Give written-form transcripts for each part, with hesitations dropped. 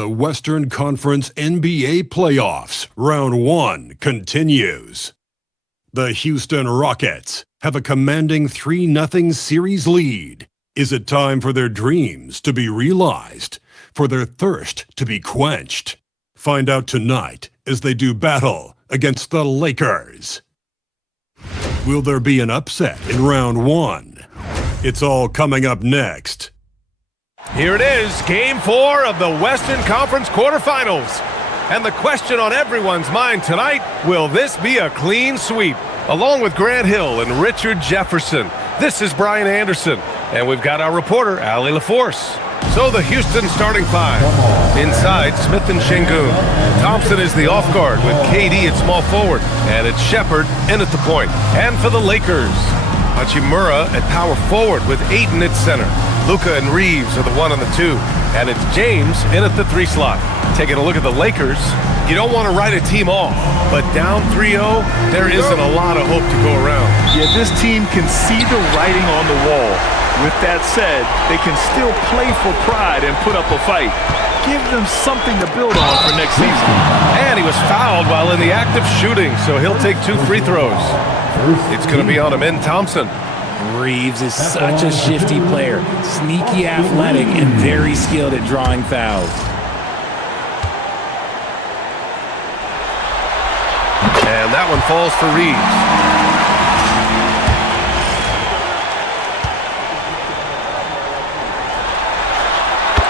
The Western Conference NBA playoffs, round 1, continues. The Houston Rockets have a commanding 3-0 series lead. Is it time for their dreams to be realized, for their thirst to be quenched? Find out tonight as they do battle against the Lakers. Will there be an upset in round 1? It's all coming up next. Here it is, Game 4 of the Western Conference quarterfinals. And the question on everyone's mind tonight, will this be a clean sweep? Along with Grant Hill and Richard Jefferson, this is Brian Anderson. And we've got our reporter, Allie LaForce. So the Houston starting five. Inside, Smith and Şengün. Thompson is the off guard with KD at small forward. And it's Shepherd in at the point. And for the Lakers, Hachimura at power forward with Ayton at center. Luka and Reeves are the 1 and the 2. And it's James in at the 3 slot. Taking a look at the Lakers, you don't want to write a team off, but down 3-0, there isn't a lot of hope to go around. Yeah, this team can see the writing on the wall. With that said, they can still play for pride and put up a fight. Give them something to build on for next season. And he was fouled while in the act of shooting, so he'll take 2 free throws. It's going to be on him in Thompson. Reeves is such a shifty player, sneaky athletic and very skilled at drawing fouls. And that one falls for Reeves.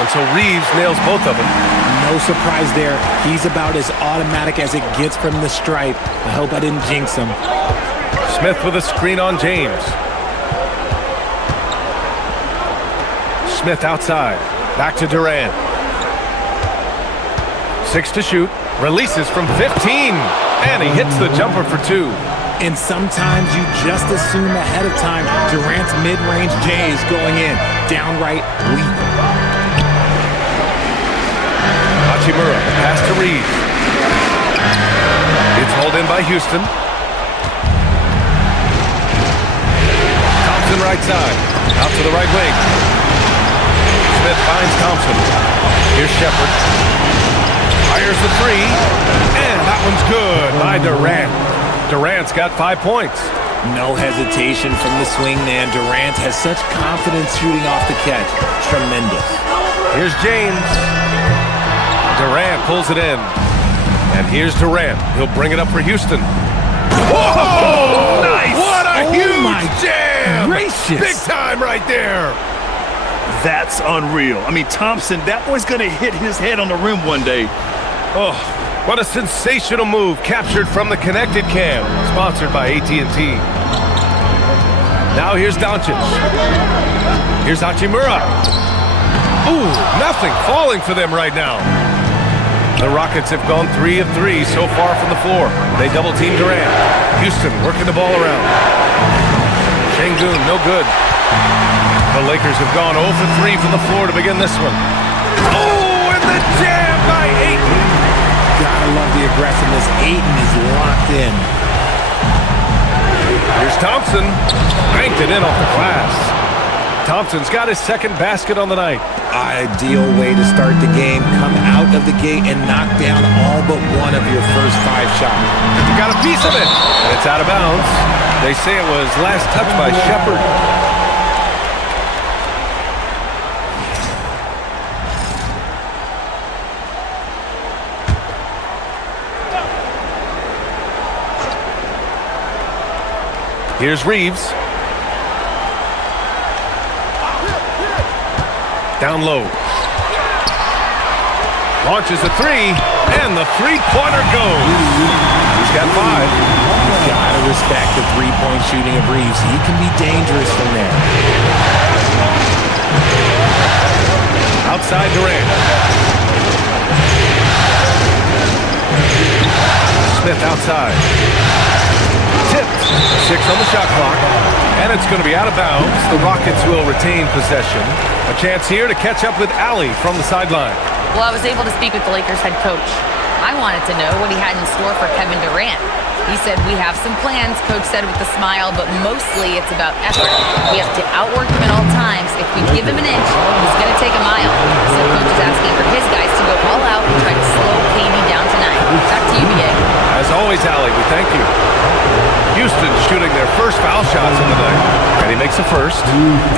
And so Reeves nails both of them. No surprise there. He's about as automatic as it gets from the stripe. I hope I didn't jinx him. Smith with a screen on James. Smith outside. Back to Durant. 6 to shoot. Releases from 15. And he hits the jumper for 2. And sometimes you just assume ahead of time Durant's mid-range J is going in. Downright lethal. Hachimura, pass to Reeves. It's hauled in by Houston. Thompson right side. Out to the right wing. Smith finds Thompson. Here's Shepherd. Fires the 3. And that one's good by Durant. Durant's got 5 points. No hesitation from the swing man. Durant has such confidence shooting off the catch. Tremendous. Here's James. Durant pulls it in. And here's Durant. He'll bring it up for Houston. Whoa! Nice! What a huge jam! Gracious. Big time right there. That's unreal. I mean, Thompson, that boy's going to hit his head on the rim one day. Oh, what a sensational move captured from the connected cam. Sponsored by AT&T. Now here's Doncic. Here's Hachimura. Ooh, nothing falling for them right now. The Rockets have gone 3 of 3 so far from the floor. They double-team Durant. Houston working the ball around. Şengün, no good. The Lakers have gone 0 for 3 from the floor to begin this one. Oh, and the jam by Ayton. Gotta love the aggressiveness. Ayton is locked in. Here's Thompson. Banked it in off the glass. Thompson's got his second basket on the night. Ideal way to start the game. Come out of the gate and knock down all but one of your first 5 shots. You got a piece of it. And it's out of bounds. They say it was last touched by Shepherd. Here's Reeves. Down low. Launches a 3, and the 3-pointer goes. He's got 5. You've got to respect the 3-point shooting of Reeves. He can be dangerous from there. Outside Durant. Smith outside. Tipped. 6 on the shot clock. And it's going to be out of bounds. The Rockets will retain possession. A chance here to catch up with Allie from the sideline. Well, I was able to speak with the Lakers head coach. I wanted to know what he had in store for Kevin Durant. He said, "We have some plans," Coach said with a smile, "but mostly it's about effort. We have to outwork him at all times. If we give him an inch, he's going to take a mile." So Coach is asking for his guys to go all out and try to slow KD down tonight. Back to you, BA. As always, Allie, we thank you. Houston shooting their first foul shots of the night. And he makes a first.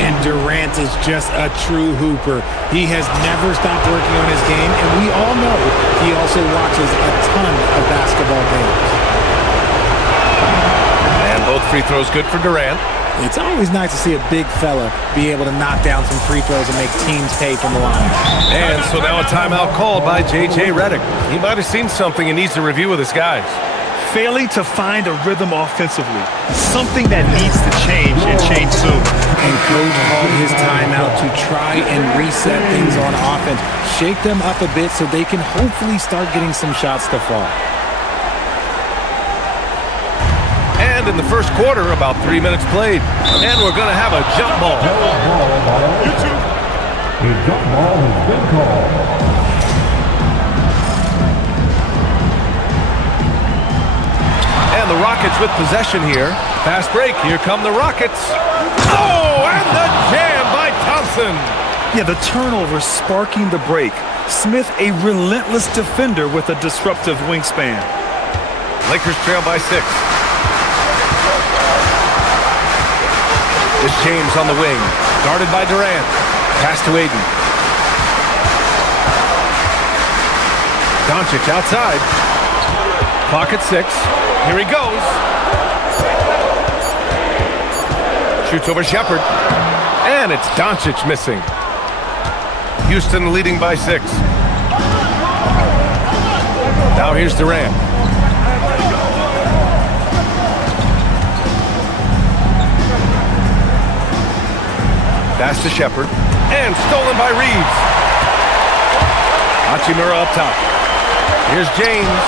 And Durant is just a true hooper. He has never stopped working on his game, and we all know he also watches a ton of basketball games. And both free throws good for Durant. It's always nice to see a big fella be able to knock down some free throws and make teams pay from the line. And so now a timeout called by J.J. Redick. He might have seen something he needs to review with his guys. Failing to find a rhythm offensively. Something that needs to change and change soon. And Coach called his timeout to try and reset things on offense. Shake them up a bit so they can hopefully start getting some shots to fall. And in the first quarter, about 3 minutes played. And we're going to have a jump ball. A jump ball has been called. And the Rockets with possession here. Fast break. Here come the Rockets. Oh, and the jam by Thompson. Yeah, the turnover sparking the break. Smith, a relentless defender with a disruptive wingspan. Lakers trail by 6. It's James on the wing. Guarded by Durant. Pass to Aiden. Doncic outside. Clock at 6. Here he goes. Shoots over Shepherd. And it's Doncic missing. Houston leading by 6. Now here's Durant. Pass to Shepherd. And stolen by Reeves. Hachimura up top. Here's James.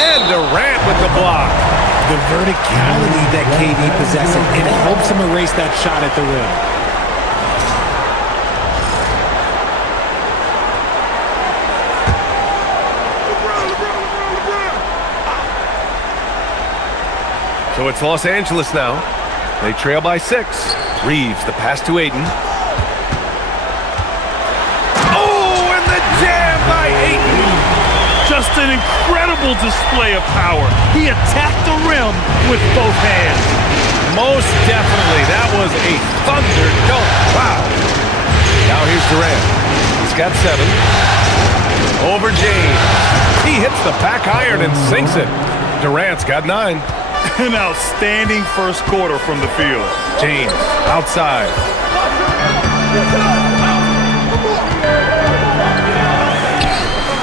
And Durant with the block. The verticality that KD possesses, it helps him erase that shot at the rim. So it's Los Angeles now. They trail by 6. Reeves, the pass to Aiden. Oh, and the jam by Aiden. Just an incredible display of power. He attacked the rim with both hands. Most definitely. That was a thunder dunk. Wow. Now here's Durant. He's got 7. Over James. He hits the back iron and sinks it. Durant's got 9. An outstanding first quarter from the field. James outside.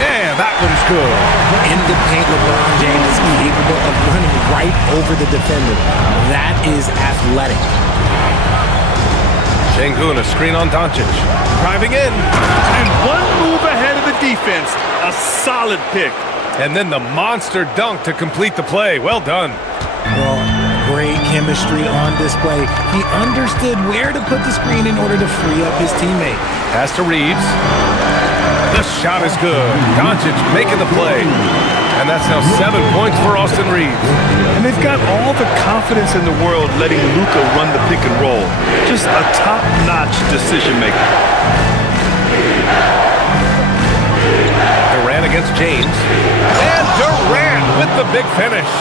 And that one's good. In the paint, LeBron James is capable of running right over the defender. That is athletic. Şengün, a screen on Doncic. Driving in. And one move ahead of the defense. A solid pick. And then the monster dunk to complete the play. Well done. Well, great chemistry on display. He understood where to put the screen in order to free up his teammate. Pass to Reeves. The shot is good. Doncic making the play. And that's now 7 points for Austin Reeves. And they've got all the confidence in the world letting Luka run the pick and roll. Just a top-notch decision maker. Durant against James. And Durant with the big finish.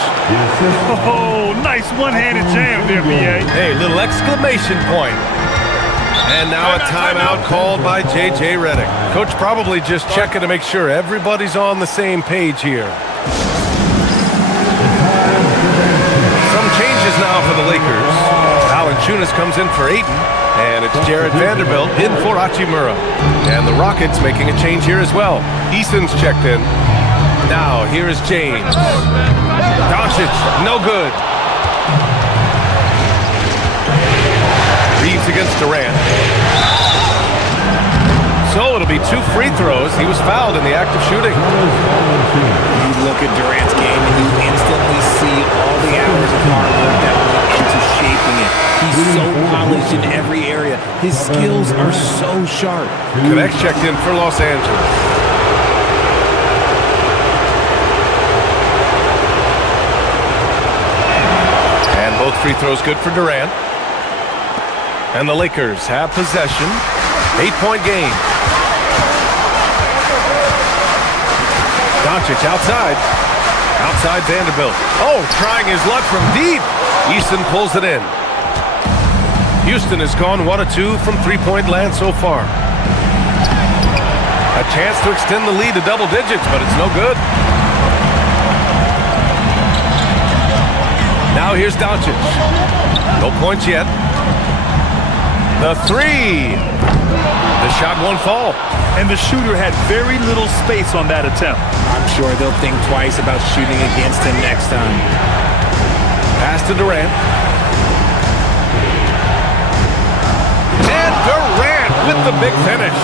Oh, nice one-handed jam there, B.A. Hey, little exclamation point. And now a timeout called by J.J. Redick. Coach probably just checking to make sure everybody's on the same page here. Some changes now for the Lakers. Valanciunas comes in for Ayton. And it's Jared Vanderbilt in for Hachimura. And the Rockets making a change here as well. Eason's checked in. Now, here is James. Doncic, no good. Reeves against Durant. So it'll be 2 free throws. He was fouled in the act of shooting. You look at Durant's game and you instantly see all the hours of hard work that went into shaping it. He's so polished in every area. His skills are so sharp. Connect checked in for Los Angeles. Both free throws good for Durant. And the Lakers have possession. 8-point game. Doncic outside. Outside Vanderbilt. Oh, trying his luck from deep. Easton pulls it in. Houston has gone 1 of 2 from three-point land so far. A chance to extend the lead to double digits, but it's no good. Now here's Doncic. No points yet. The three. The shot won't fall. And the shooter had very little space on that attempt. I'm sure they'll think twice about shooting against him next time. Pass to Durant. And Durant with the big finish.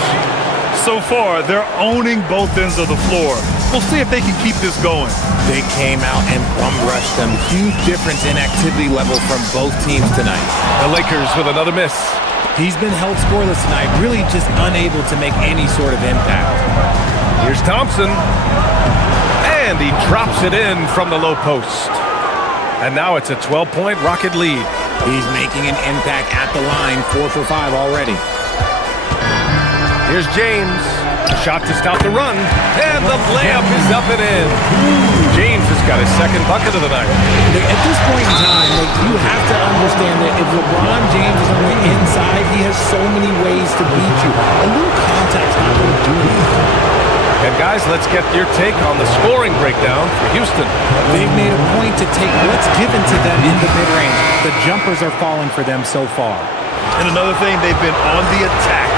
So far, they're owning both ends of the floor. We'll see if they can keep this going. They came out and bum-rushed them. Huge difference in activity level from both teams tonight. The Lakers with another miss. He's been held scoreless tonight, really just unable to make any sort of impact. Here's Thompson. And he drops it in from the low post. And now it's a 12-point Rocket lead. He's making an impact at the line, 4 for 5 already. Here's James. Shot to stop the run. And the layup is up and in. James has got his second bucket of the night. At this point in time, you have to understand that if LeBron James is on the inside, he has so many ways to beat you. A little contact's not going to do anything. And guys, let's get your take on the scoring breakdown for Houston. They've made a point to take what's given to them in the mid-range. The jumpers are falling for them so far. And another thing, they've been on the attack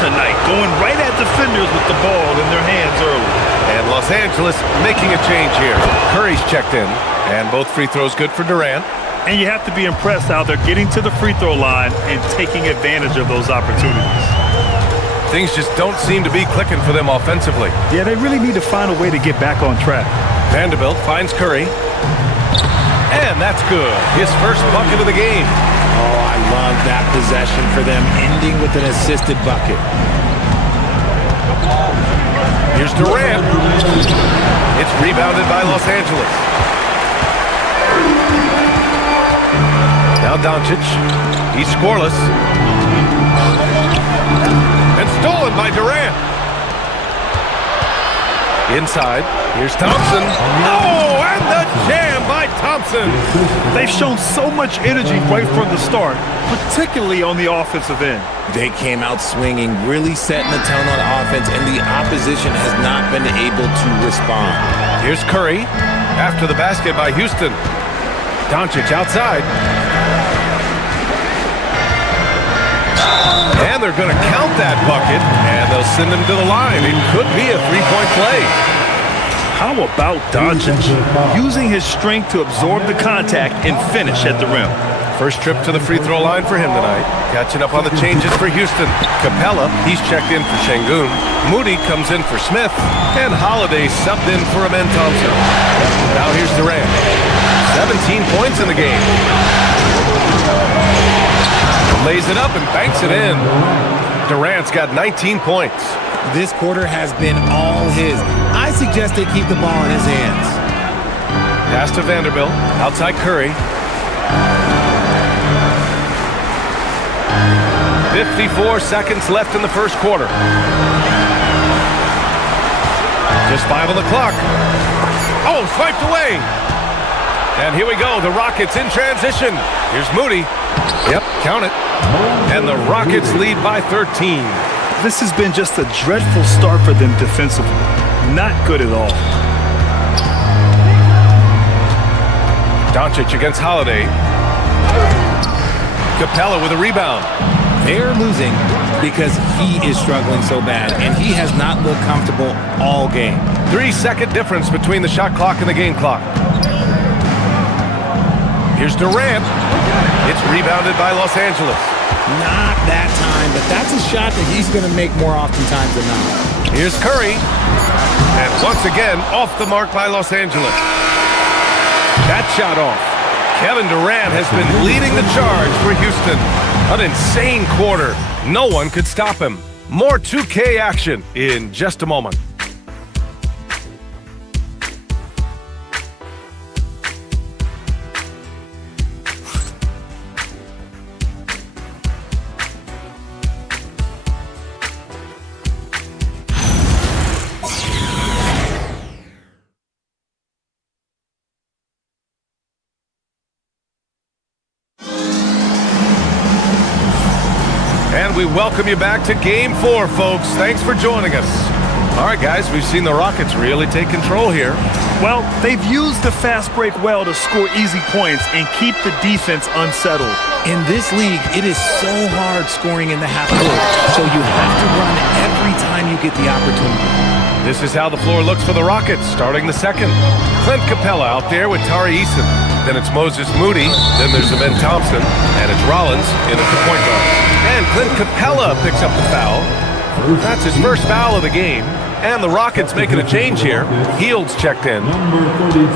tonight, going right at defenders with the ball in their hands early. And Los Angeles making a change here. Curry's checked in, and both free throws good for Durant. And you have to be impressed how they're getting to the free throw line and taking advantage of those opportunities. Things just don't seem to be clicking for them offensively. Yeah, they really need to find a way to get back on track. Vanderbilt finds Curry. And that's good. His first bucket of the game. Oh, I love that possession for them, ending with an assisted bucket. Here's Durant. It's rebounded by Los Angeles. Now Doncic. He's scoreless. And stolen by Durant. Inside. Here's Thompson. Oh, and the jam by Thompson. They've shown so much energy right from the start, particularly on the offensive end. They came out swinging, really setting the tone on offense, and the opposition has not been able to respond. Here's Curry after the basket by Houston. Doncic outside. And they're going to count that bucket, and they'll send him to the line. It could be a three-point play. How about Doncic using his strength to absorb the contact and finish at the rim? First trip to the free throw line for him tonight. Catching up on the changes for Houston. Capella, he's checked in for Şengün. Moody comes in for Smith. And Holiday subbed in for Amen Thompson. Now here's Durant. 17 points in the game. Lays it up and banks it in. Durant's got 19 points. This quarter has been all his. I suggest they keep the ball in his hands. Pass to Vanderbilt. Outside Curry. 54 seconds left in the first quarter. Just 5 on the clock. Oh, swiped away. And here we go. The Rockets in transition. Here's Moody. Yep, count it. And the Rockets lead by 13. This has been just a dreadful start for them defensively. Not good at all. Doncic against Holiday. Capella with a rebound. They're losing because he is struggling so bad, and he has not looked comfortable all game. 3-second difference between the shot clock and the game clock. Here's Durant. It's rebounded by Los Angeles. Not that time, but that's a shot that he's going to make more oftentimes than not. Here's Curry. And once again, off the mark by Los Angeles. That shot off. Kevin Durant has been leading the charge for Houston. An insane quarter. No one could stop him. More 2K action in just a moment. And we welcome you back to Game 4, folks. Thanks for joining us. All right, guys, we've seen the Rockets really take control here. Well, they've used the fast break well to score easy points and keep the defense unsettled. In this league, it is so hard scoring in the half court, so you have to run every time you get the opportunity. This is how the floor looks for the Rockets, starting the second. Clint Capella out there with Tari Eason. Then it's Moses Moody. Then there's Amen Thompson. And it's Rollins in at the point guard. And Clint Capella picks up the foul. That's his first foul of the game. And the Rockets making a change here. Hield's checked in. Number 32,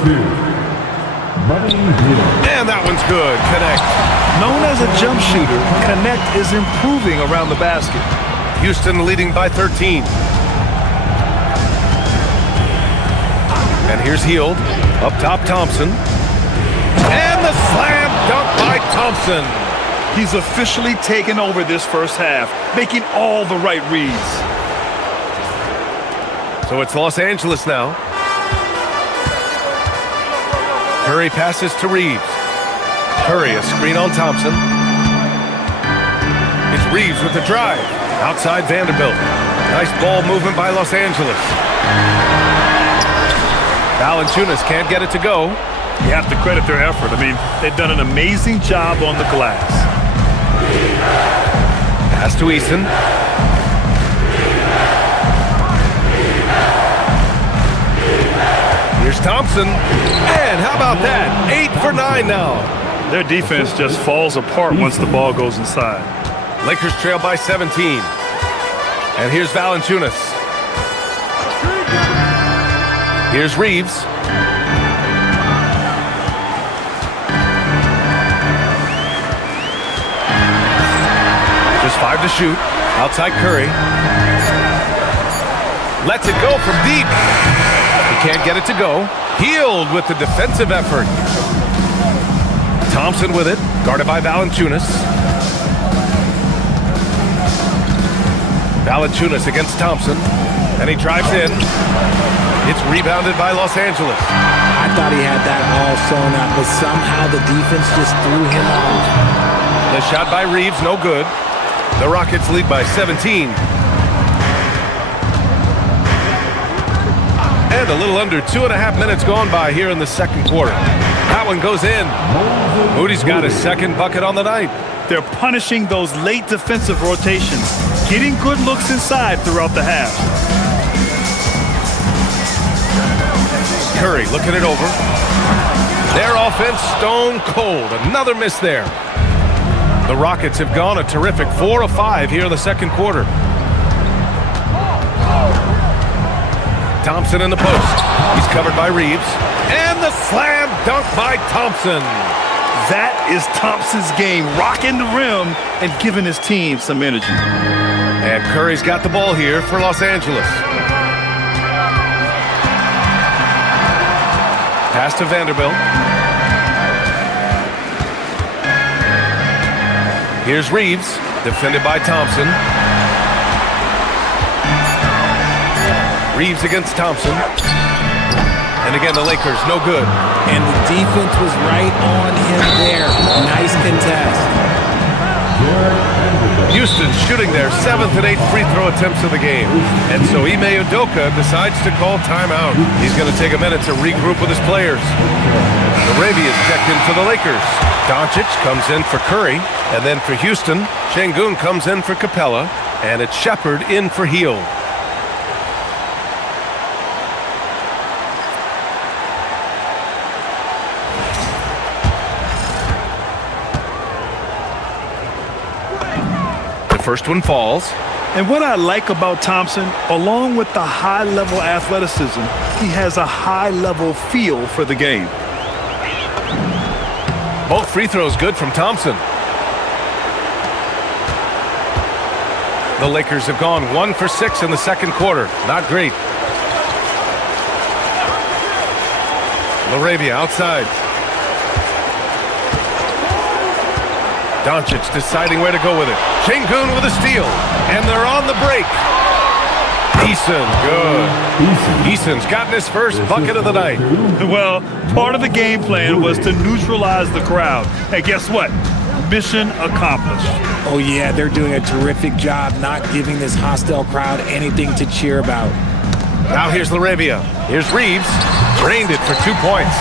Buddy Hield. And that one's good. Connect. Known as a jump shooter, Connect is improving around the basket. Houston leading by 13. And here's Hield. Up top, Thompson. And the slam dunk by Thompson. He's officially taken over this first half, making all the right reads. So it's Los Angeles now. Curry passes to Reeves. Curry, a screen on Thompson. It's Reeves with the drive. Outside Vanderbilt. Nice ball movement by Los Angeles. Valanciunas can't get it to go. You have to credit their effort. I mean, they've done an amazing job on the glass. Pass to Eason. Here's Thompson. And how about that? 8 for 9 now. Their defense just falls apart once the ball goes inside. Lakers trail by 17. And here's Valanciunas. Here's Reeves. Just 5 to shoot. Outside Curry. Lets it go from deep. He can't get it to go. Hield with the defensive effort. Thompson with it. Guarded by Valanciunas. Valanciunas against Thompson. And he drives in. It's rebounded by Los Angeles. I thought he had that all sewn up, but somehow the defense just threw him off. The shot by Reeves, no good. The Rockets lead by 17. And a little under 2.5 minutes gone by here in the second quarter. That one goes in. Moody's got his second bucket on the night. They're punishing those late defensive rotations, getting good looks inside throughout the half. Curry looking it over. Their offense stone cold. Another miss there. The Rockets have gone a terrific 4 of 5 here in the second quarter. Thompson in the post. He's covered by Reeves. And the slam dunk by Thompson. That is Thompson's game, rocking the rim and giving his team some energy. And Curry's got the ball here for Los Angeles. Pass to Vanderbilt. Here's Reeves, defended by Thompson. Reeves against Thompson. And again, the Lakers, no good. And the defense was right on him there. Nice contest. Houston shooting their 7th and 8th free throw attempts of the game. And so Ime Udoka decides to call timeout. He's going to take a minute to regroup with his players. Arabia's checked in for the Lakers. Doncic comes in for Curry. And then for Houston, Şengün comes in for Capella. And it's Shepherd in for Hield. First one falls. And what I like about Thompson, along with the high-level athleticism, he has a high-level feel for the game. Both free throws good from Thompson. The Lakers have gone 1 for 6 in the second quarter. Not great. Laravia outside. Doncic deciding where to go with it. Şengün with a steal. And they're on the break. Eason, good. Eason's gotten his first bucket of the night. Well, part of the game plan was to neutralize the crowd. And guess what? mission accomplished. Oh yeah, they're doing a terrific job not giving this hostile crowd anything to cheer about. Now here's Laravia. Here's Reeves. Drained it for 2 points.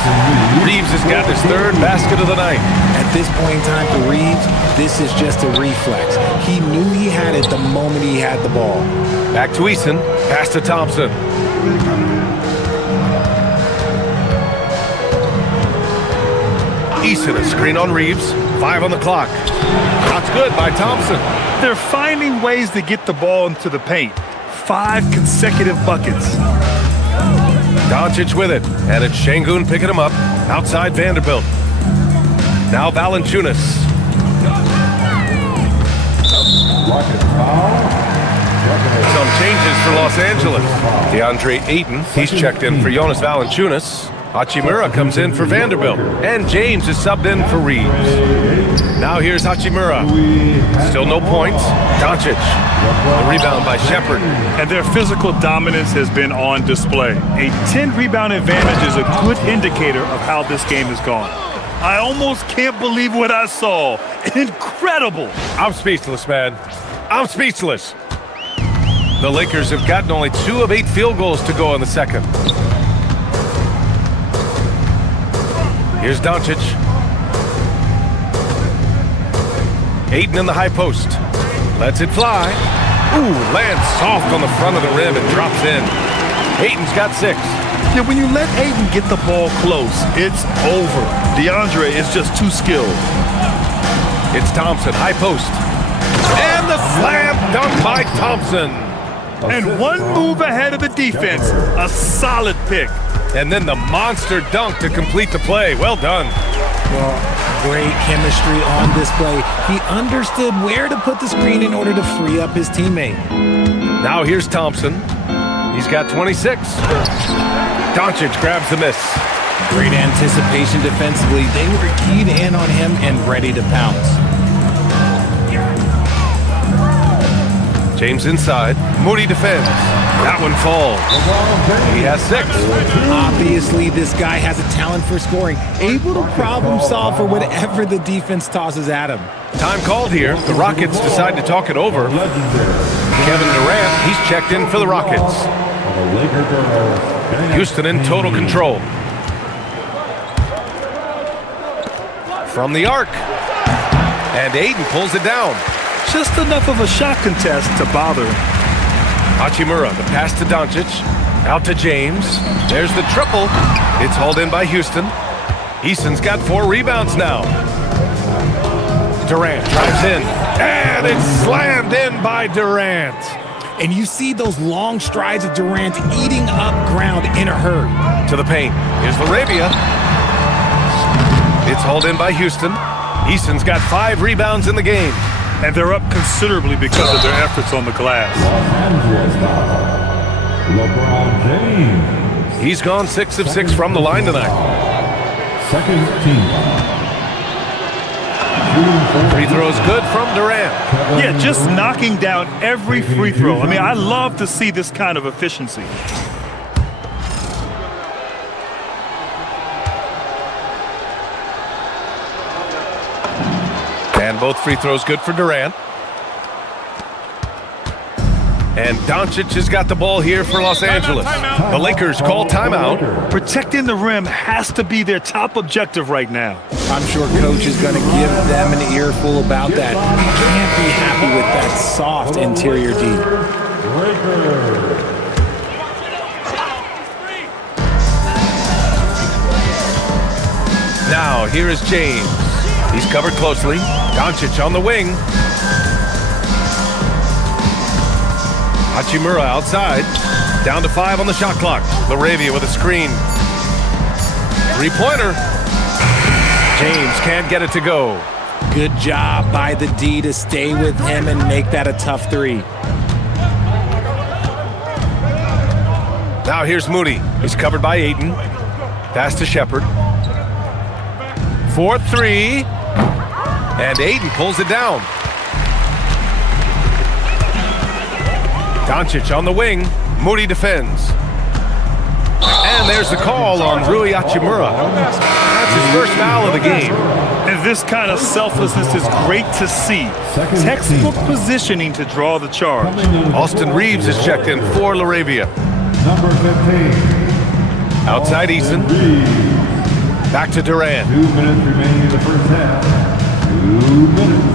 Reeves has got his third basket of the night. At this point in time for Reeves, this is just a reflex. He knew he had it the moment he had the ball. Back to Eason. Pass to Thompson. Eason, a screen on Reeves. 5 on the clock. That's good by Thompson. They're finding ways to get the ball into the paint. 5 consecutive buckets. Doncic with it, and it's Şengün picking him up outside Vanderbilt. Now Valanciunas. Some changes for Los Angeles. DeAndre Ayton, he's checked in for Jonas Valanciunas. Hachimura comes in for Vanderbilt, and James is subbed in for Reeves. Now here's Hachimura. Still no points. Doncic. The rebound by Shepherd. And their physical dominance has been on display. A 10-rebound advantage is a good indicator of how this game has gone. I almost can't believe what I saw. Incredible. I'm speechless, man. I'm speechless. The Lakers have gotten only 2 of 8 field goals to go in the second. Here's Doncic. Ayton in the high post. Lets it fly. Ooh, lands soft on the front of the rim and drops in. Ayton's got 6. Yeah, when you let Ayton get the ball close, it's over. DeAndre is just too skilled. It's Thompson, high post. And the slam dunk by Thompson. And one move ahead of the defense. A solid pick. And then the monster dunk to complete the play. Well done. Well, great chemistry on display. He understood where to put the screen in order to free up his teammate. Now here's Thompson. He's got 26. Doncic grabs the miss. Great anticipation defensively. They were keyed in on him and ready to pounce. James inside. Moody defends. That one falls. He has 6. Obviously, this guy has a talent for scoring, able to problem solve for whatever the defense tosses at him. Time called here. The Rockets decide to talk it over. Kevin Durant, he's checked in for the Rockets. Houston in total control. From the arc. And Ayton pulls it down. Just enough of a shot contest to bother him. Hachimura, the pass to Doncic. Out to James. There's the triple. It's hauled in by Houston. Eason's got 4 rebounds now. Durant drives in. And it's slammed in by Durant. And you see those long strides of Durant eating up ground in a hurry. To the paint. Here's Laravia. It's hauled in by Houston. Eason's got 5 rebounds in the game. And they're up considerably because of their efforts on the glass. LeBron James. He's gone 6 of 6 from the line tonight. Second team. Free throws good from Durant. Yeah, just knocking down every free throw. I mean, I love to see this kind of efficiency. And both free throws good for Durant. And Doncic has got the ball here for Los Angeles. The Lakers call timeout. Protecting the rim has to be their top objective right now. I'm sure coach is going to give them an earful about that. Can't be happy with that soft interior D. Now here is James. He's covered closely. Doncic on the wing. Hachimura outside. Down to 5 on the shot clock. Laravia with a screen. 3-pointer. James can't get it to go. Good job by the D to stay with him and make that a tough 3. Now here's Moody. He's covered by Ayton. Pass to Shepherd. 4-3. And Ayton pulls it down. Doncic on the wing. Moody defends. And there's the call on Rui Hachimura. That's his first foul of the game. And This kind of selflessness is great to see. Textbook positioning to draw the charge. Austin Reeves is checked in for Laravia. Number 15. Outside Eason. Back to Durant. 2 minutes remaining in the first half. 2 minutes.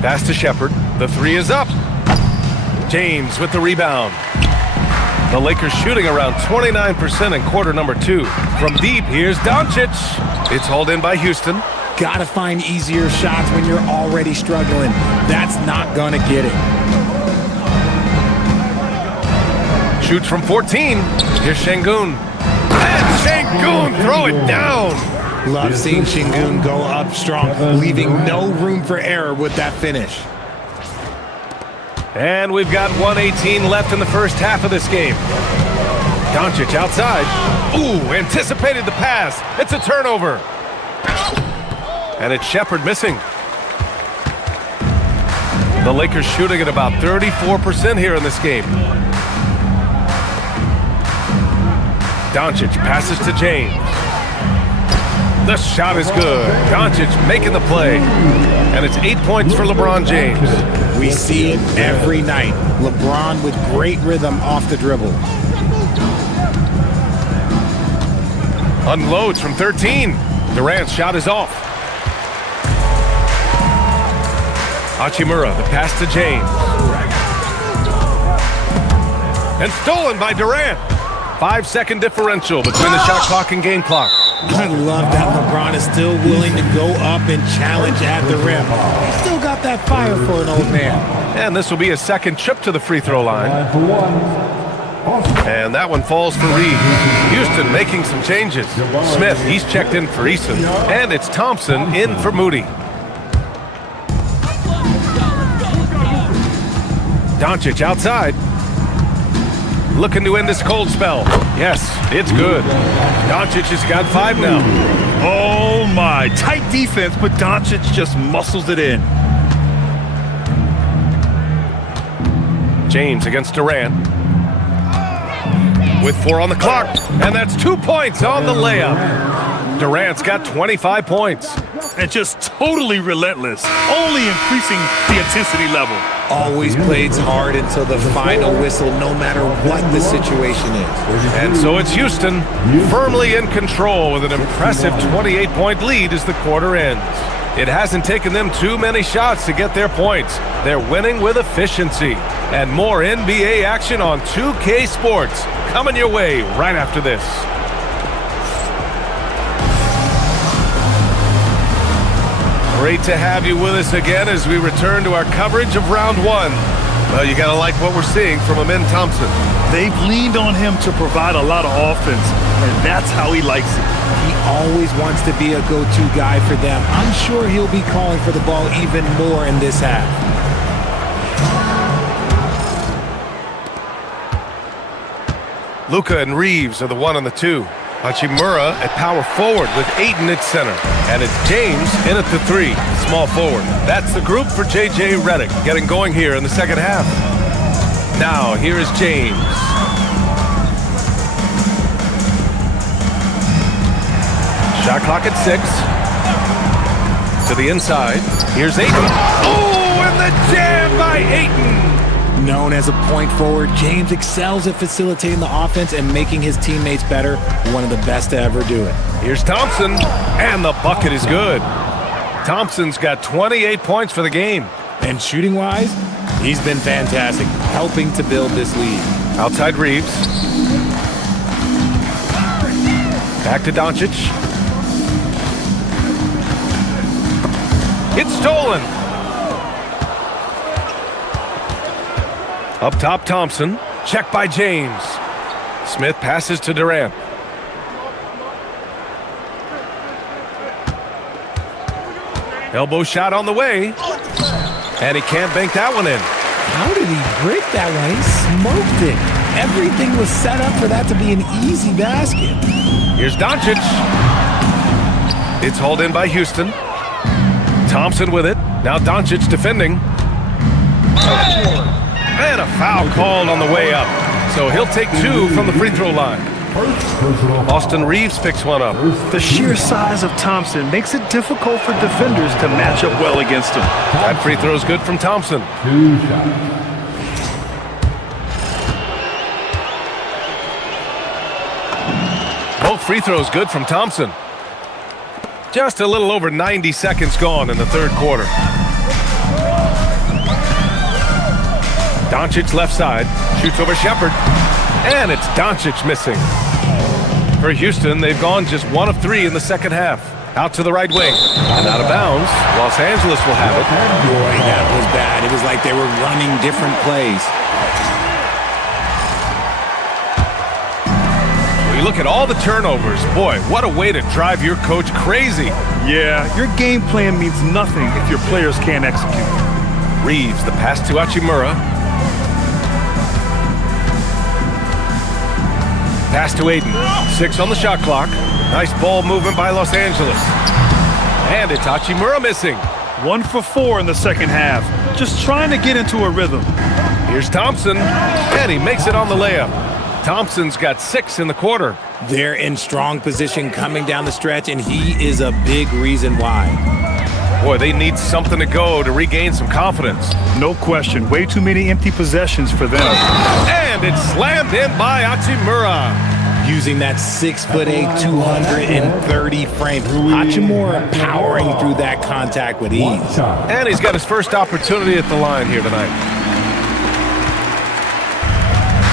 Pass to Shepard. The three is up. James with the rebound. The Lakers shooting around 29% in quarter number 2. From deep, here's Doncic. It's hauled in by Houston. Gotta find easier shots when you're already struggling. That's not gonna get it. Shoots from 14. Here's Şengün. And Şengün throw it down. Love seeing Şengün go up strong, leaving no room for error with that finish. And we've got 1:18 left in the first half of this game. Doncic outside. Ooh, anticipated the pass. It's a turnover. And it's Shepard missing. The Lakers shooting at about 34% here in this game. Doncic passes to James. The shot is good. Doncic making the play. And it's 8 points for LeBron James. We see it every night. LeBron with great rhythm off the dribble. Unloads from 13. Durant's shot is off. Hachimura, the pass to James. And stolen by Durant. 5-second differential between the shot clock and game clock. I love that LeBron is still willing to go up and challenge at the rim. He's still got that fire for an old man. And this will be a second trip to the free throw line. And that one falls for Reed. Houston making some changes. Smith, he's checked in for Eason. And it's Thompson in for Moody. Doncic outside. Looking to end this cold spell. Yes, it's good. Doncic has got 5 now. Oh my, tight defense, but Doncic just muscles it in. James against Durant. With 4 on the clock. And that's 2 points on the layup. Durant's got 25 points. And just totally relentless, only increasing the intensity level. Always plays hard until the final whistle, no matter what the situation is. And so it's Houston firmly in control with an impressive 28-point lead as the quarter ends. It hasn't taken them too many shots to get their points. They're winning with efficiency. And more NBA action on 2K Sports coming your way right after this. Great to have you with us again as we return to our coverage of round 1. Well, you gotta like what we're seeing from Amin Thompson. They've leaned on him to provide a lot of offense, and that's how he likes it. He always wants to be a go-to guy for them. I'm sure he'll be calling for the ball even more in this half. Luka and Reeves are the 1 and the 2. Hachimura at power forward with Ayton at center. And it's James in at the 3, small forward. That's the group for J.J. Redick getting going here in the second half. Now, here is James. Shot clock at 6. To the inside. Here's Ayton. Oh, and the jam by Ayton! Known as a point forward, James excels at facilitating the offense and making his teammates better. One of the best to ever do it. Here's Thompson, and the bucket is good. Thompson's got 28 points for the game. And shooting-wise, he's been fantastic, helping to build this lead. Outside Reeves. Back to Doncic. It's stolen. Up top, Thompson. Checked by James. Smith passes to Durant. Elbow shot on the way. And he can't bank that one in. How did he break that one? He smoked it. Everything was set up for that to be an easy basket. Here's Doncic. It's hauled in by Houston. Thompson with it. Now Doncic defending. And a foul called on the way up. So he'll take 2 from the free throw line. Austin Reeves picks one up. The sheer size of Thompson makes it difficult for defenders to match up well against him. That free throw is good from Thompson. 2 shots. Both free throws good from Thompson. Just a little over 90 seconds gone in the third quarter. Doncic left side, shoots over Shepherd, and it's Doncic missing. For Houston, they've gone just 1 of 3 in the second half. Out to the right wing, and out of bounds. Los Angeles will have it. Boy, that was bad. It was like they were running different plays. You look at all the turnovers. Boy, what a way to drive your coach crazy. Yeah, your game plan means nothing if your players can't execute. Reeves, the pass to Hachimura. Pass to Aiden. 6 on the shot clock. Nice ball movement by Los Angeles. And it's Hachimura missing. 1 for 4 in the second half. Just trying to get into a rhythm. Here's Thompson, and he makes it on the layup. Thompson's got 6 in the quarter. They're in strong position coming down the stretch, and he is a big reason why. Boy, they need something to go to regain some confidence. No question. Way too many empty possessions for them. And it's slammed in by Hachimura. Using that 6'8", 230 frame. Hachimura powering through that contact with ease. And he's got his first opportunity at the line here tonight.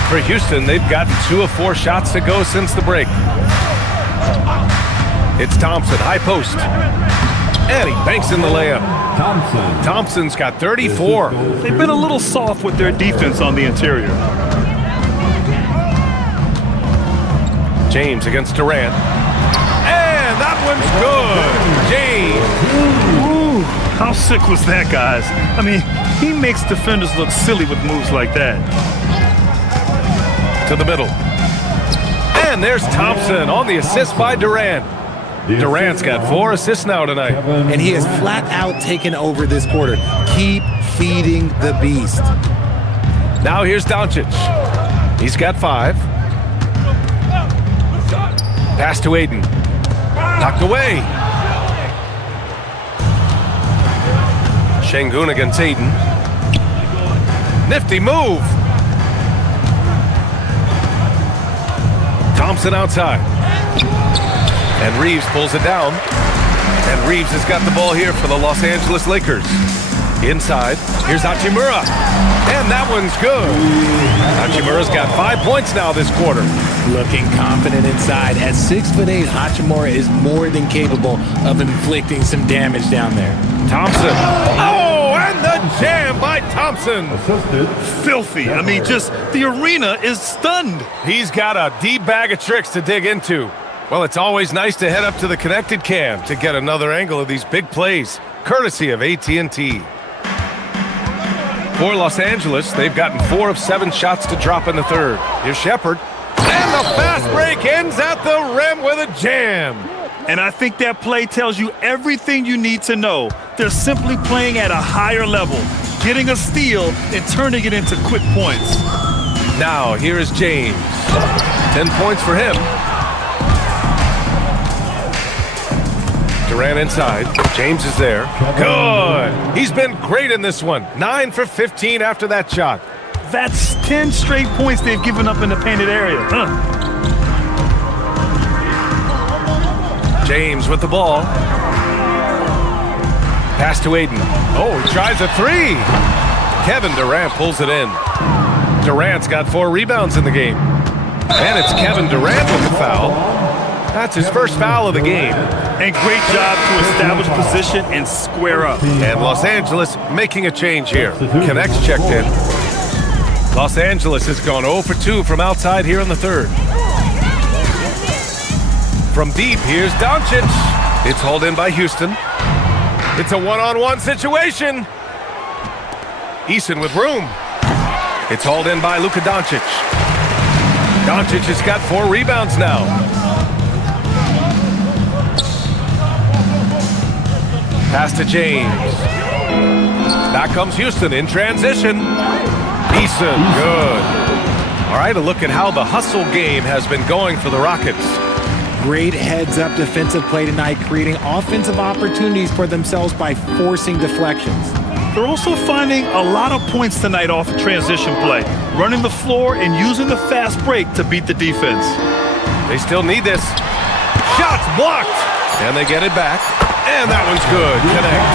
For Houston, they've gotten 2 of 4 shots to go since the break. It's Thompson, high post. And he banks in the layup. Thompson's got 34. They've been a little soft with their defense on the interior. James against Durant. And that one's good. James. Ooh, how sick was that, guys? I mean, he makes defenders look silly with moves like that. To the middle. And there's Thompson on the assist by Durant. Durant's got 4 assists now tonight. And he has flat out taken over this quarter. Keep feeding the beast. Now here's Doncic. He's got 5. Pass to Aiden. Knocked away. Şengün against Aiden. Nifty move. Thompson outside. And Reeves pulls it down. And Reeves has got the ball here for the Los Angeles Lakers. Inside, here's Hachimura. And that one's good. Hachimura's got 5 points now this quarter. Looking confident inside. At 6'8", Hachimura is more than capable of inflicting some damage down there. Thompson. Oh, and the jam by Thompson. Filthy. I mean, just the arena is stunned. He's got a deep bag of tricks to dig into. Well, it's always nice to head up to the connected cam to get another angle of these big plays, courtesy of AT&T. For Los Angeles, they've gotten 4 of 7 shots to drop in the third. Here's Shepherd. And the fast break ends at the rim with a jam. And I think that play tells you everything you need to know. They're simply playing at a higher level, getting a steal and turning it into quick points. Now, here is James. 10 points for him. Durant inside. James is there. Good. He's been great in this one. 9 for 15 after that shot. That's 10 straight points they've given up in the painted area. James with the ball. Pass to Aiden. Oh, he tries a 3. Kevin Durant pulls it in. Durant's got 4 rebounds in the game. And it's Kevin Durant with the foul. That's his first foul of the game. And great job to establish position and square up. And Los Angeles making a change here. Connects checked in. Los Angeles has gone 0 for 2 from outside here in the third. From deep, here's Doncic. It's hauled in by Houston. It's a one-on-one situation. Eason with room. It's hauled in by Luka Doncic. Doncic has got 4 rebounds now. Pass to James. Back comes Houston in transition. Eason, good. All right, a look at how the hustle game has been going for the Rockets. Great heads-up defensive play tonight, creating offensive opportunities for themselves by forcing deflections. They're also finding a lot of points tonight off of transition play, running the floor and using the fast break to beat the defense. They still need this. Shots blocked, and they get it back, and that one's good. Connect.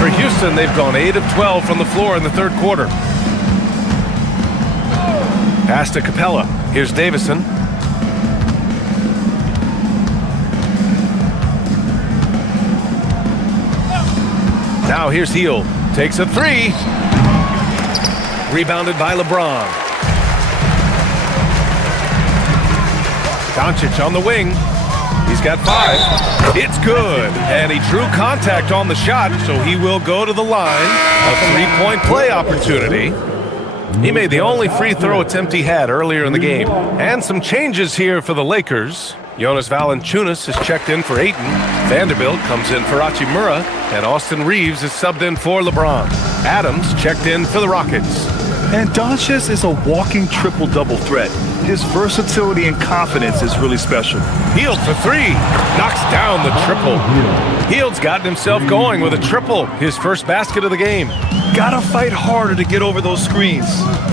For Houston, they've gone 8 of 12 from the floor in the third quarter. Pass to Capella. Here's Davison. Now here's Heel. Takes a three. Rebounded by LeBron. Doncic on the wing. He's got 5. It's good. And he drew contact on the shot, so he will go to the line. A three-point play opportunity. He made the only free throw attempt he had earlier in the game. And some changes here for the Lakers. Jonas Valanciunas is checked in for Ayton. Vanderbilt comes in for Hachimura. And Austin Reeves is subbed in for LeBron. Adams checked in for the Rockets. And Doncic is a walking triple-double threat. His versatility and confidence is really special. Hield for 3. Knocks down the triple. Hield's gotten himself going with a triple. His first basket of the game. Gotta fight harder to get over those screens.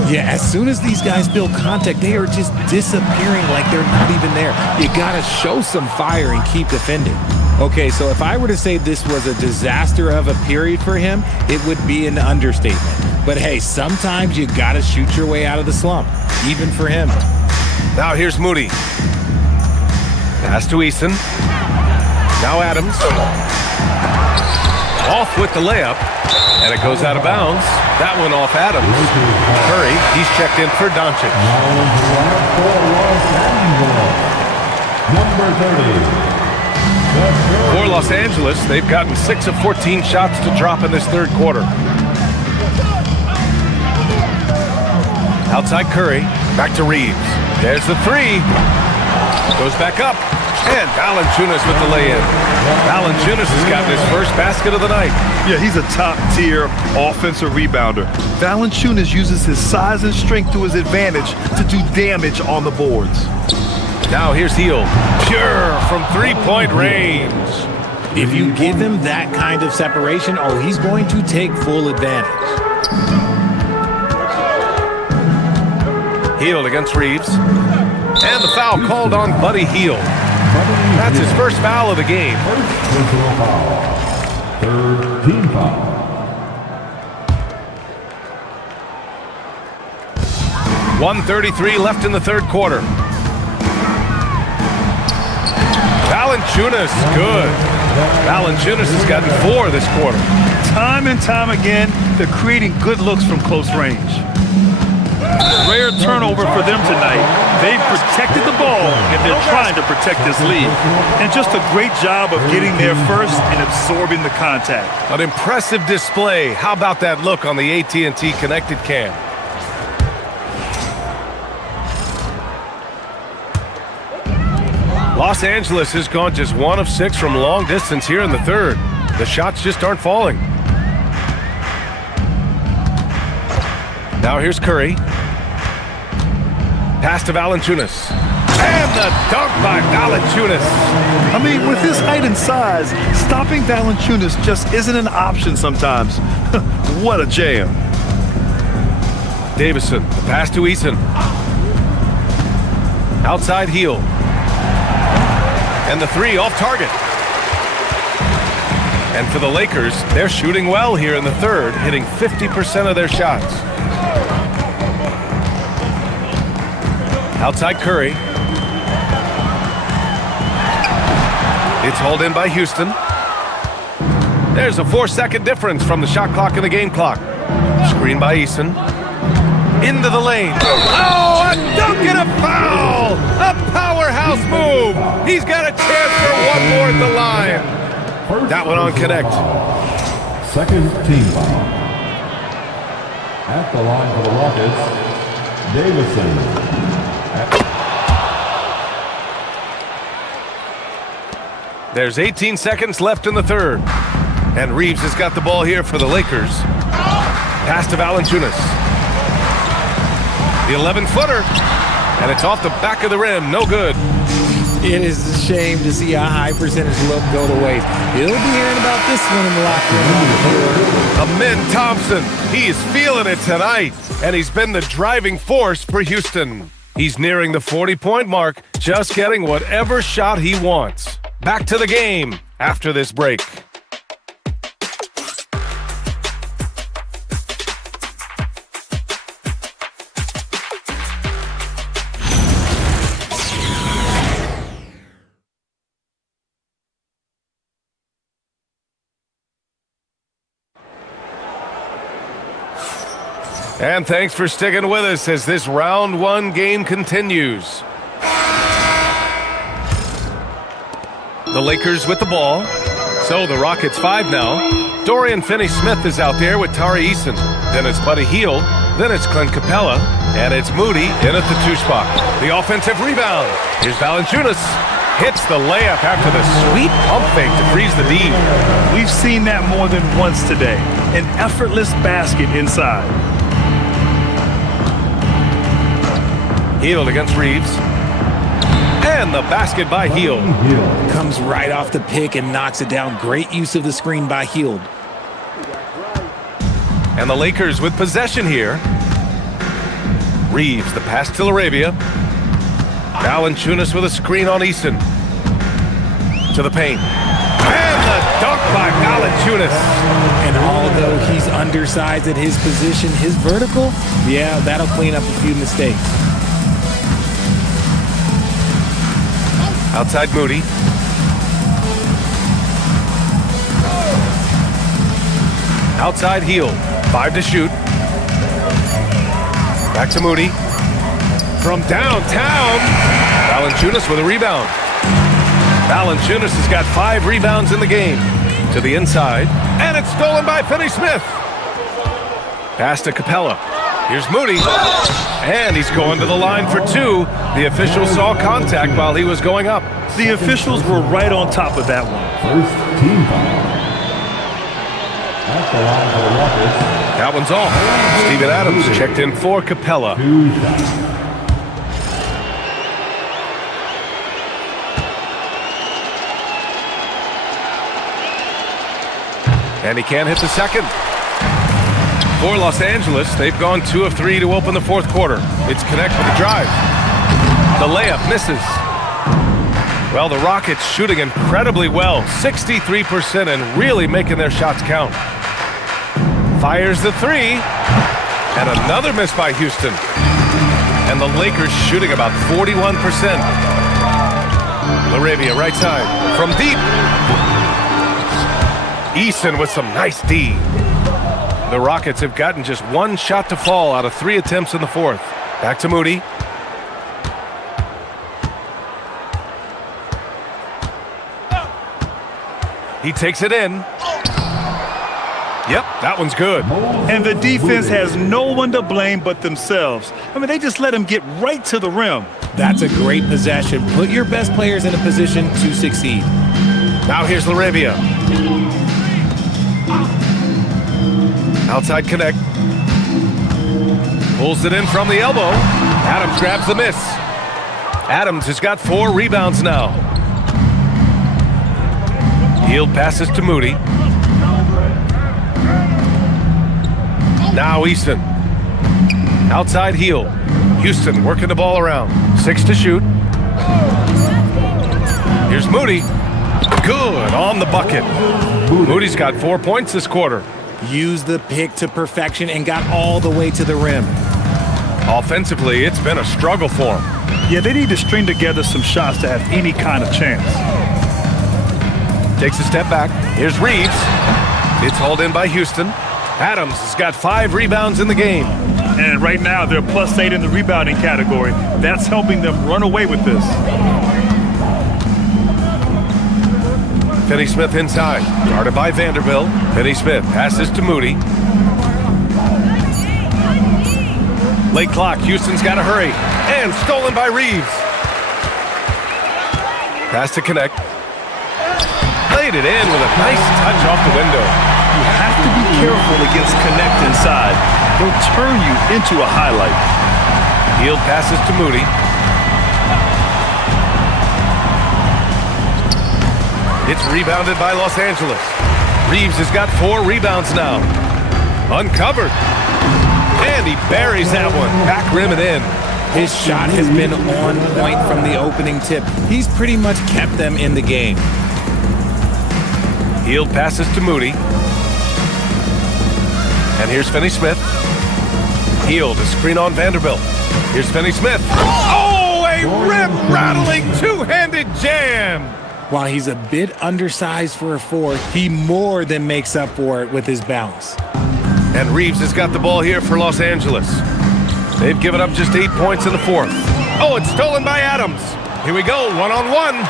Yeah, as soon as these guys build contact, they are just disappearing like they're not even there. You gotta show some fire and keep defending. Okay, so if I were to say this was a disaster of a period for him, it would be an understatement. But hey, sometimes you gotta shoot your way out of the slump, even for him. Now here's Moody. Pass to Eason. Now Adams. Off with the layup. And it goes out of bounds. That one off Adams. Curry, he's checked in for Doncic. For Los Angeles, they've gotten 6 of 14 shots to drop in this third quarter. Outside Curry, back to Reeves. There's the 3. Goes back up. And Valanciunas with the lay-in. Valanciunas has gotten his first basket of the night. Yeah, he's a top-tier offensive rebounder. Valanciunas uses his size and strength to his advantage to do damage on the boards. Now here's Heel. Pure from three-point range. If you give him that kind of separation, oh, he's going to take full advantage. Hield against Reeves. And the foul called on Buddy Hield. That's his first foul of the game. Personal foul. Third team foul. .133 left in the third quarter. Valanciunas, good. Valanciunas has gotten 4 this quarter. Time and time again, they're creating good looks from close range. Rare turnover for them tonight. They've protected the ball, and they're trying to protect this lead. And just a great job of getting there first and absorbing the contact. An impressive display. How about that look on the AT&T connected cam? Los Angeles has gone just 1 of 6 from long distance here in the third. The shots just aren't falling. Now here's Curry. Pass to Valanciunas. And the dunk by Valanciunas. I mean, with his height and size, stopping Valanciunas just isn't an option sometimes. What a jam. Davison, the pass to Eason. Outside heel. And the 3 off target. And for the Lakers, they're shooting well here in the third, hitting 50% of their shots. Outside Curry. It's hauled in by Houston. There's a 4-second difference from the shot clock and the game clock. Screen by Eason. Into the lane. Oh, a dunk and a foul! A powerhouse move! He's got a chance for one more at the line. That one on connect. Second team foul. At the line for the Rockets, Davison. There's 18 seconds left in the third. And Reeves has got the ball here for the Lakers. Pass to Valanciunas. The 11-footer. And it's off the back of the rim. No good. It is a shame to see a high percentage look go to waste. He'll be hearing about this one in the locker room. Amin Thompson, he's feeling it tonight, and he's been the driving force for Houston. He's nearing the 40-point mark, just getting whatever shot he wants. Back to the game after this break. And thanks for sticking with us as this round one game continues. The Lakers with the ball. So the Rockets 5 now. Dorian Finney-Smith is out there with Tari Eason. Then it's Buddy Hield. Then it's Clint Capella. And it's Moody in at the 2 spot. The offensive rebound. Here's Valanciunas. Hits the layup after the sweet pump fake to freeze the D. We've seen that more than once today. An effortless basket inside. Hield against Reeves. And the basket by Hield. Comes right off the pick and knocks it down. Great use of the screen by Hield. And the Lakers with possession here. Reeves, the pass to Laravia. Valanciunas with a screen on Easton. To the paint. And the dunk by Valanciunas. And although he's undersized at his position, his vertical, yeah, that'll clean up a few mistakes. Outside Moody. Outside Hield. 5 to shoot. Back to Moody. From downtown. Valanciunas with a rebound. Valanciunas has got 5 rebounds in the game. To the inside. And it's stolen by Finney-Smith. Pass to Capella. Here's Moody. And he's going to the line for 2. The official saw contact while he was going up. The officials were right on top of that one. First team foul. At the line for the Rockets. That one's off. Steven Adams checked in for Capella. 2 shots. And he can't hit the second. For Los Angeles, they've gone 2 of 3 to open the fourth quarter. It's Connect with a drive. The layup misses. Well, the Rockets shooting incredibly well, 63%, and really making their shots count. Fires the 3, and another miss by Houston. And the Lakers shooting about 41%. Laravia right side from deep. Eason with some nice D. The Rockets have gotten just 1 shot to fall out of 3 attempts in the fourth. Back to Moody. He takes it in. Yep, that one's good. And the defense has no one to blame but themselves. I mean, they just let him get right to the rim. That's a great possession. Put your best players in a position to succeed. Now here's Laravia. Outside Connect. Pulls it in from the elbow. Adams grabs the miss. Adams has got 4 rebounds now. Hield passes to Moody. Now Easton. Outside Hield. Houston working the ball around. 6 to shoot. Here's Moody. Good on the bucket. Moody's got 4 points this quarter. Used the pick to perfection and got all the way to the rim. Offensively, it's been a struggle for him. Yeah, they need to string together some shots to have any kind of chance. Takes a step back. Here's Reeves. It's hauled in by Houston. Adams has got 5 rebounds in the game. And right now, they're +8 in the rebounding category. That's helping them run away with this. Finney-Smith inside. Guarded by Vanderbilt. Finney-Smith passes to Moody. Late clock. Houston's got to hurry. And stolen by Reeves. Pass to Connect. Laid it in with a nice touch off the window. You have to be careful against Connect inside. He'll turn you into a highlight. Hield passes to Moody. It's rebounded by Los Angeles. Reeves has got 4 rebounds now. Uncovered. And he buries that one. Back rim and in. His shot has been on point from the opening tip. He's pretty much kept them in the game. Hield passes to Moody. And here's Finney-Smith. Hield, a screen on Vanderbilt. Here's Finney-Smith. Oh, a rim-rattling two-handed jam. While he's a bit undersized for a 4, he more than makes up for it with his bounce. And Reeves has got the ball here for Los Angeles. They've given up just 8 points in the 4th. Oh, it's stolen by Adams. Here we go, one-on-one.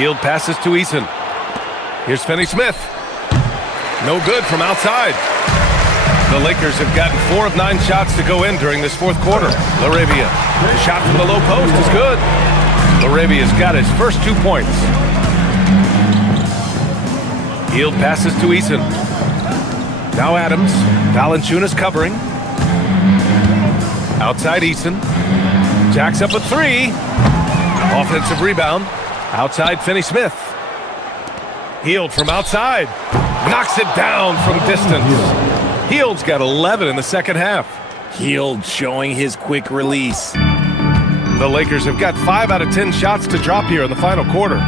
Hield passes to Eason. Here's Finney-Smith. No good from outside. The Lakers have gotten 4 of 9 shots to go in during this 4th quarter. Laravia, shot from the low post is good. Laravia's got his first 2 points. Hield passes to Eason. Now Adams. Valanciunas covering. Outside Eason. Jacks up a 3. Offensive rebound. Outside Finney-Smith. Hield from outside. Knocks it down from distance. Hield's got 11 in the second half. Hield showing his quick release. The Lakers have got 5 out of 10 shots to drop here in the final quarter.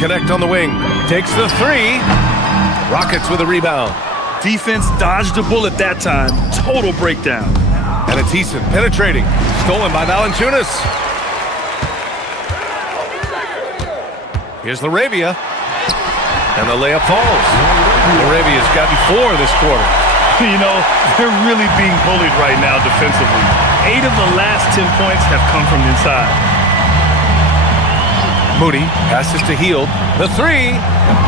Connect on the wing. Takes the 3. Rockets with a rebound. Defense dodged a bullet that time. Total breakdown. And it's Eason penetrating. Stolen by Valanciunas. Here's Laravia. And the layup falls. Laravia's gotten 4 this quarter. You know, they're really being bullied right now defensively. 8 of the last 10 points have come from inside. Moody passes to Hield. The 3.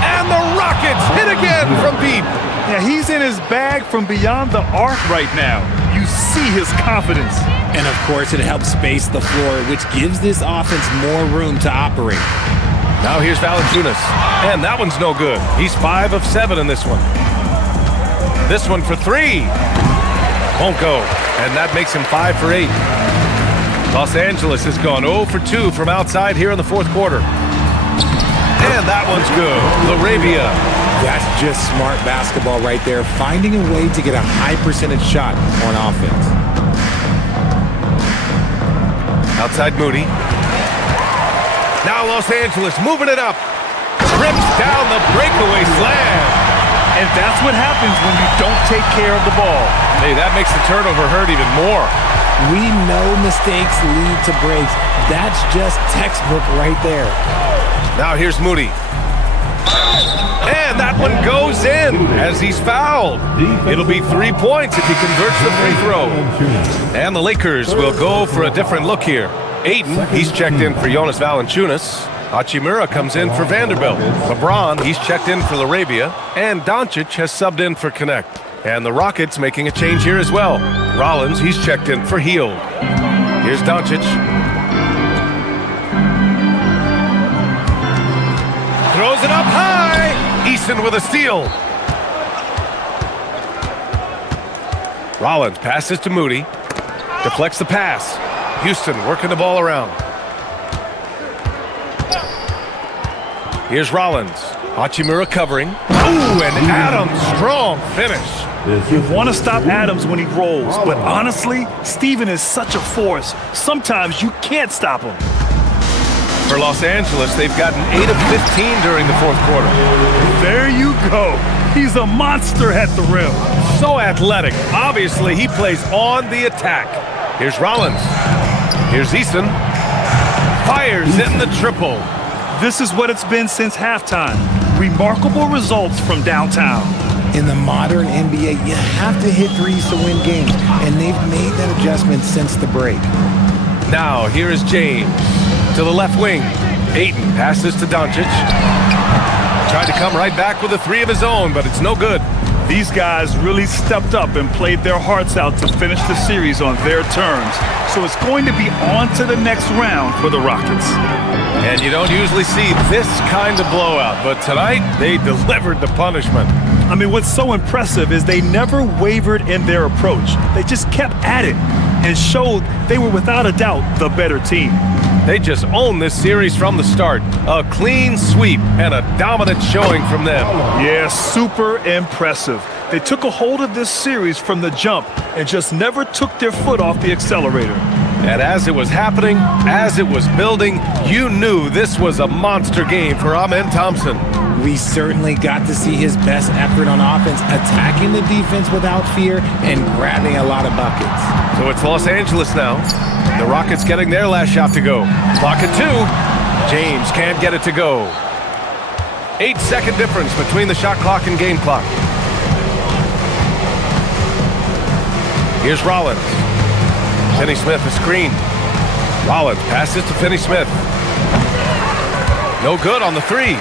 And the Rockets hit again from deep. Yeah, he's in his bag from beyond the arc right now. You see his confidence. And of course, it helps space the floor, which gives this offense more room to operate. Now here's Valanciunas. And that one's no good. He's 5 of 7 in this one. This one for 3. Won't go. And that makes him 5 for 8. Los Angeles has gone 0 for 2 from outside here in the 4th quarter. And that one's good. Laravia. That's just smart basketball right there, finding a way to get a high percentage shot on offense. Outside Moody. Now Los Angeles moving it up. Rips down the breakaway slam. And that's what happens when you don't take care of the ball. Hey, that makes the turnover hurt even more. We know mistakes lead to breaks. That's just textbook right there. Now here's Moody. And that one goes in as he's fouled. It'll be 3 points if he converts the free throw. And the Lakers will go for a different look here. Ayton, he's checked in for Jonas Valanciunas. Hachimura comes in for Vanderbilt. Lebron, he's checked in for Laravia. And Doncic has subbed in for Connect. And the Rockets making a change here as well. Rollins, he's checked in for Hield. Here's Doncic. Throws it up high. Eason with a steal. Rollins passes to Moody. Deflects the pass. Houston working the ball around. Here's Rollins. Hachimura covering. Ooh, and Adams, strong finish. You want to stop Adams when he rolls, but honestly, Steven is such a force. Sometimes you can't stop him. For Los Angeles, they've gotten 8 of 15 during the 4th quarter. There you go. He's a monster at the rim. So athletic. Obviously, he plays on the attack. Here's Rollins. Here's Eason. Fires in the triple. This is what it's been since halftime. Remarkable results from downtown. In the modern NBA, you have to hit threes to win games, and they've made that adjustment since the break. Now, here is James to the left wing. Ayton passes to Doncic. Tried to come right back with a 3 of his own, but it's no good. These guys really stepped up and played their hearts out to finish the series on their terms. So it's going to be on to the next round for the Rockets. And you don't usually see this kind of blowout, but tonight they delivered the punishment. I mean, what's so impressive is they never wavered in their approach. They just kept at it and showed they were without a doubt the better team. They just owned this series from the start. A clean sweep and a dominant showing from them. Yeah, super impressive. They took a hold of this series from the jump and just never took their foot off the accelerator. And as it was happening, as it was building, you knew this was a monster game for Amen Thompson. We certainly got to see his best effort on offense, attacking the defense without fear and grabbing a lot of buckets. So it's Los Angeles now. The Rockets getting their last shot to go. Clock at 2. James can't get it to go. 8-second difference between the shot clock and game clock. Here's Rollins. Finney Smith, a screen. Rollins passes to Finney Smith. No good on the 3.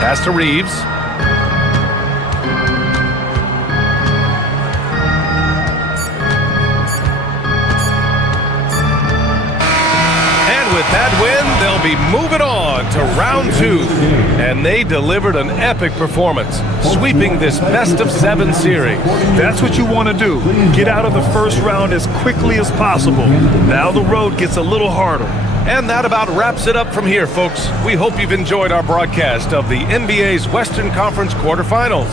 Pass to Reeves. And with that win, they'll be moving on to round 2. And they delivered an epic performance, sweeping this best-of-7 series. That's what you want to do. Get out of the first round as quickly as possible. Now the road gets a little harder. And that about wraps it up from here, folks. We hope you've enjoyed our broadcast of the NBA's Western Conference quarterfinals.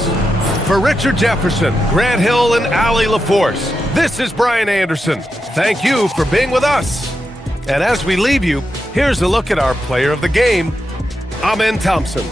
For Richard Jefferson, Grant Hill, and Allie LaForce, this is Brian Anderson. Thank you for being with us. And as we leave you, here's a look at our player of the game, Amen Thompson.